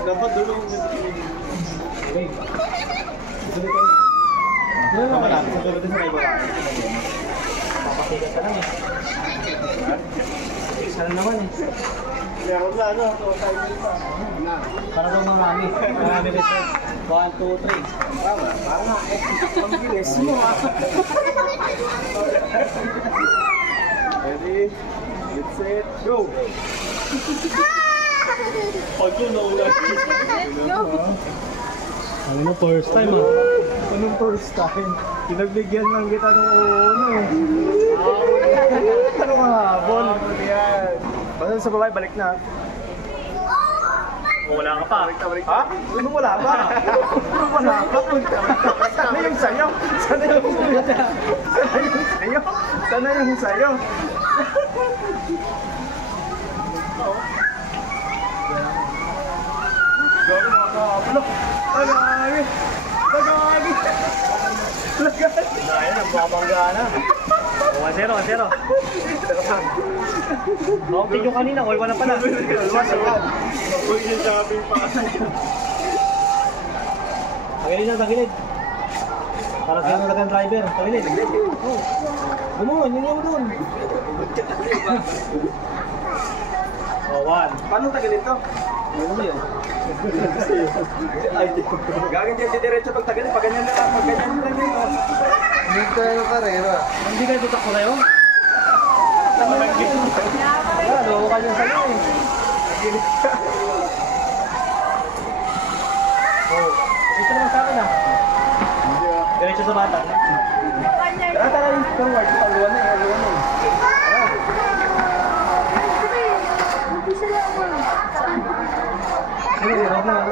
Dapat dulu. Papasigat ka lang eh. Sana naman eh. Meron na ano, Para daw marami. Marami dito. 1, 2, 3. parang nga eh. Ang bilis mo ah. Ready? Get set, go! Pag yun naulan. Ano first time ah? Anong first time? Pinagbigyan lang kita nung uno eh. Ano ka habol? Yan. Basta sa babae, balik na. Wala ka pa. Ha? Anong wala pa? Anong wala pa? Sana yung sayo? Sana yung sayo? Sana yung sayo? Sana yung sayo? Gawin mo ka. Ano? Lagagi! Lagagi! Lagagi! Dahil nagbabangga na. 1-0, 1-0. Mountain yung kanina, all 1 na pala. Uy, yung shopping pa. Tagilid na, tagilid. Para sa yung driver, tagilid. Gumuhon, yun yung doon. Oh, 1. Paano tagalin to? Ano mo yun? Gagawin din diretso pag tagalin. Pag ganyan na lang, pag ganyan na lang yun. Hindi tayo karera. Hindi kayo tutak ko kayo? Wala, loko ka dyan sa'yo eh. Oh, dito naman sa akin ah. Diretso sa bata. Tara, tara yung forward. Paluan na, paluan na. Hindi sila ako. Ano,